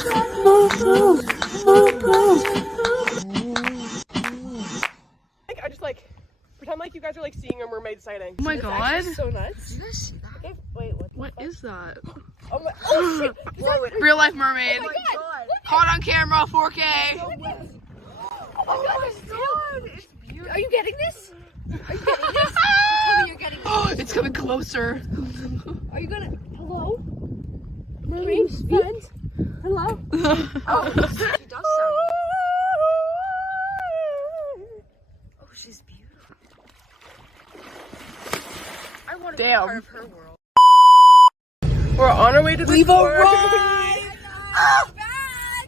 I just like pretend like you guys are like seeing a mermaid sighting. Oh my god. So nuts. Okay, wait, What is that? Oh my, oh shit. Real life mermaid. Oh my god. Caught on camera, 4K. Oh my god, it's beautiful. Are you getting this? Are you getting this? Tell me you're getting this. It's coming closer. Are you gonna? Hello? Mermaid friend? Hello? Oh, she does sound. Oh, she's beautiful. I want to be part of her world. We're on our way to the quarry.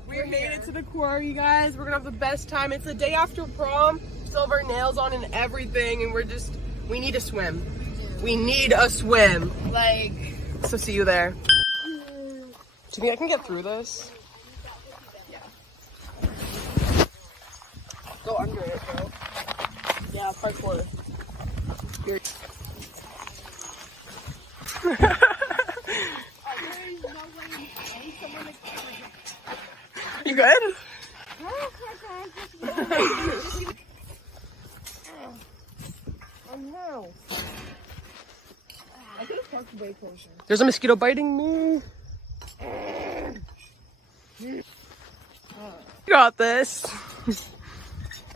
We made it to the quarry, guys. We're gonna have the best time. It's the day after prom. Still have our nails on and everything, and we need to swim. We need a swim. Like, So see you there. Do you think I can get through this? Yeah. Go under it, bro. Yeah, parkour. Here. You good? There's a mosquito biting me. You got this.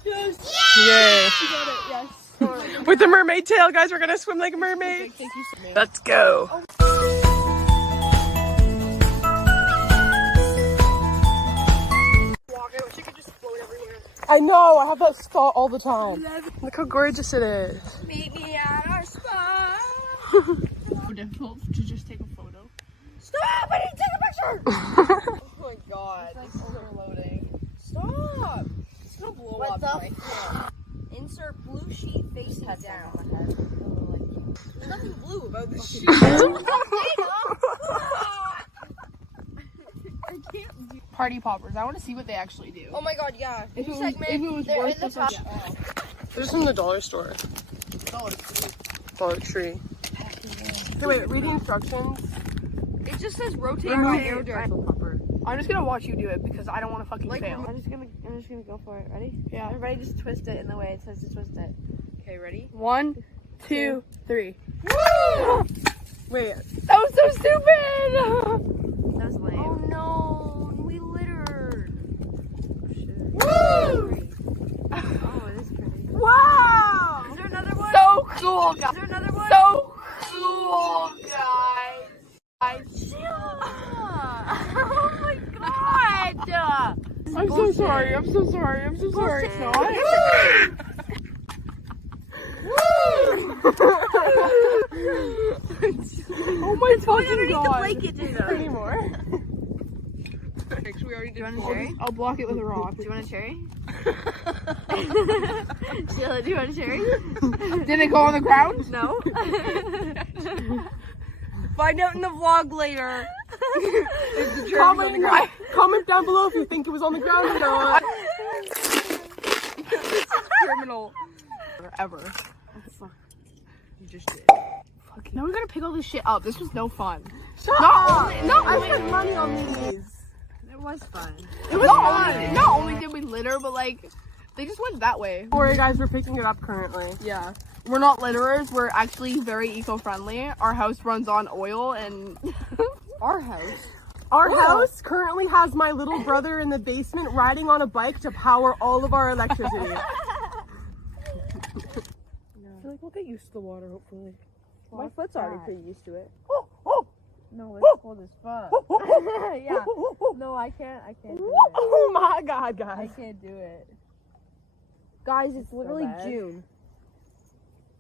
Yes. Yay. You got it, yes. With the mermaid tail, guys, we're gonna swim like mermaids. Thank you so much. Let's go. I know, I have that thought all the time. Look how gorgeous it is. Meet me at our spot. so difficult to just take a photo. Stop! I need to take a picture! Oh my god, this is overloading. Stop! It's gonna blow What up. the f- Insert blue sheet face head down. There's nothing blue about this sheet. Party poppers. I want to see what they actually do. Oh my god, yeah. If it was, segment, if it was they're worth in the the top. There's some in the dollar store. Dollar Tree. Okay, wait, read the instructions. It just says rotate Remove my the air dryer. I'm just gonna watch you do it because I don't want to fucking fail. I'm just gonna go for it. Ready? Yeah. Everybody just twist it in the way it says to twist it. Okay, ready? 1, 2, 3. Wait. That was so stupid! That was lame. Oh no, we littered. Woo! Oh, it is pretty. Wow! Is there another one? So cool, guys. Is there another one? So cool, guys. Oh my god! I'm so sorry. I'm so sorry. I'm so sorry. It's not. Oh my fucking god. The blanket, Anymore. We already did. Do you want a cherry? I'll block it with a rock. Do you want a cherry? Sheila, do you want a cherry? Did it go on the ground? No. Find out in the vlog later. Comment down below if you think it was on the ground or not. This is criminal. Ever. Oh, fuck. You just did. Fuck. Now we gotta pick all this shit up. This was no fun. I spent money on these. It was fun. It was fun. Not only did we litter, but like, they just went that way. Sorry guys, we're picking it up currently. Yeah. We're not litterers. We're actually very eco-friendly. Our house runs on oil and... Our house? Our house currently has my little brother in the basement riding on a bike to power all of our electricity. I feel like we'll get used to the water, hopefully. My foot's already pretty used to it. No, it's cold as fuck. Yeah. No, I can't do it. Oh my god, I guys. can't do it. Guys, it's literally bad. June.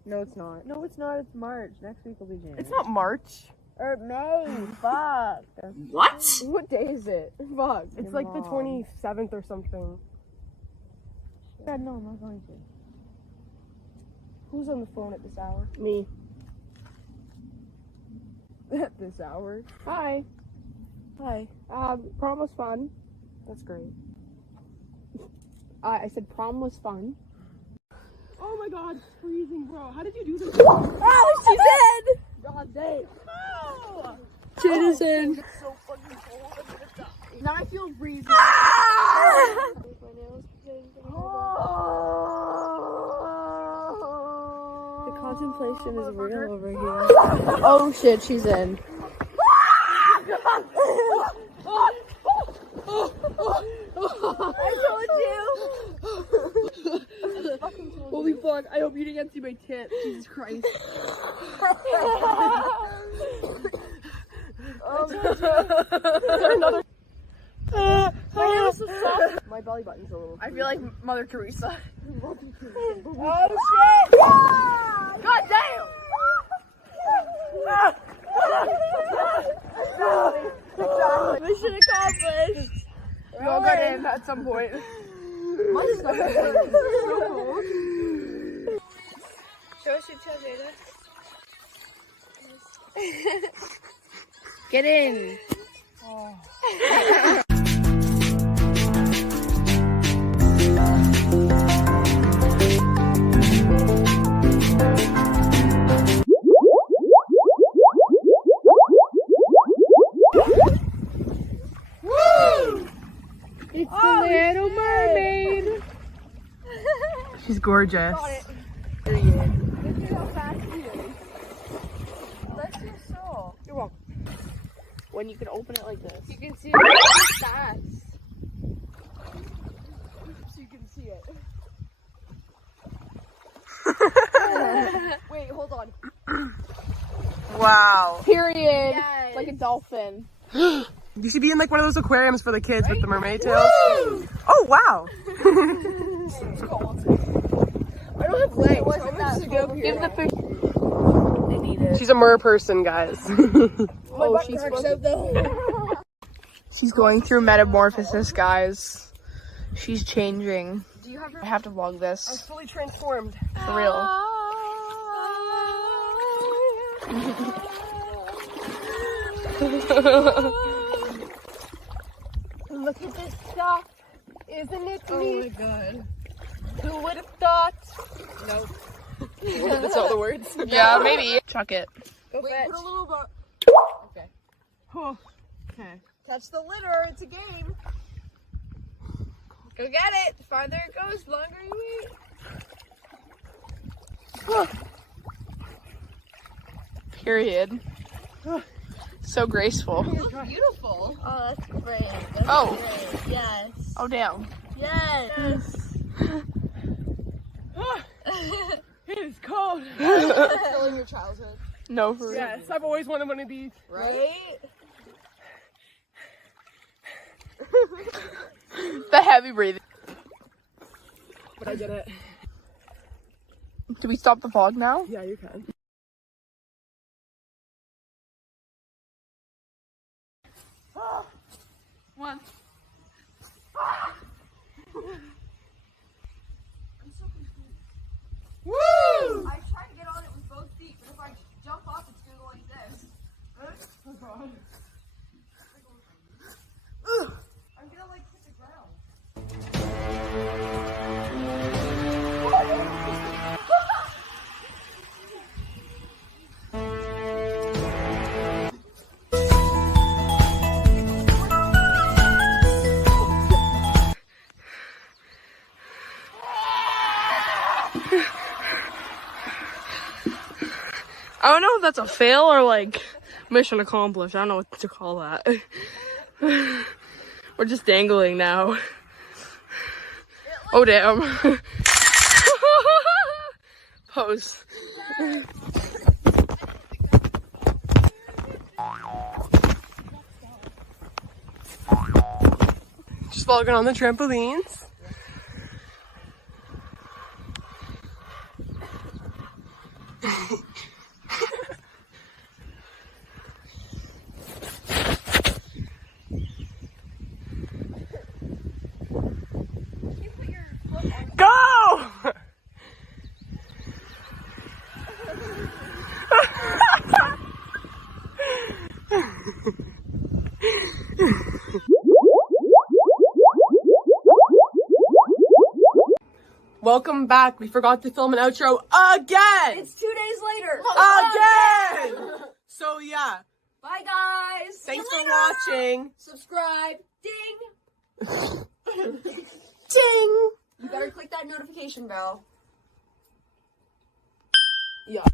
No, it's not. No, it's not. It's March. Next week will be June. It's not March. Or May. Fuck. What? What day is it? Fuck. It's Your like the mom. 27th or something. God, no, I'm not going to. Who's on the phone at this hour? Me. At this hour? Hi. Hi. Prom was fun. That's great. I said prom was fun. Oh my god, it's freezing, bro. How did you do this? Oh, she's dead! God damn. Citizen. Now I feel no reason. The contemplation is real over here. Oh shit, she's in. Holy fuck, I hope you didn't see my tit. Jesus Christ. My belly button's a little. I feel like Mother Teresa. Oh shit! God damn! Mission accomplished. We all got in at some point. My stomach is so cold. Show us your tail, Jada. Get in. It's the little mermaid. She's gorgeous. Look at how fast he is. Bless your soul. You're welcome. When you can open it like this. You can see it fast. So you can see it. Wait, hold on. Wow. Period. Yes. Like a dolphin. You should be in like one of those aquariums for the kids with the mermaid tails. Oh wow. I don't have legs. Wasn't that over Give the fish. They need it. She's a mer person, guys. Oh, she's She's going through metamorphosis, guys. She's changing. Do you have your I have to vlog this. fully transformed. For real. Look at this stuff. Isn't it Oh neat? my god. Who would have thought? Nope. That's all the words. Yeah, maybe. Chuck it. Go Wait, fetch. put a little bit. Okay. Okay. Catch the litter. It's a game. Go get it. The farther it goes, the longer you wait. Period. So graceful. You look beautiful. Oh, that's great. That's Oh. great. Yes. Oh, damn. Yes. It is cold. Fulfilling your childhood. No, for real. Yes, I've always wanted one of these. Right? The heavy breathing. But I did it. Do we stop the vlog now? Yeah, you can. One. Woo! I tried to get on it with both feet, but if I jump off, it's gonna go like this. I'm gonna like hit the ground. I don't know if that's a fail or like mission accomplished. I don't know what to call that. We're just dangling now. Oh damn. Pose. Just vlogging on the trampolines. Go! Welcome back. We forgot to film an outro again! It's 2 days later. Again! So yeah, Bye guys. thanks for watching. Subscribe. Ding. Ding! You better click that notification bell. Yeah.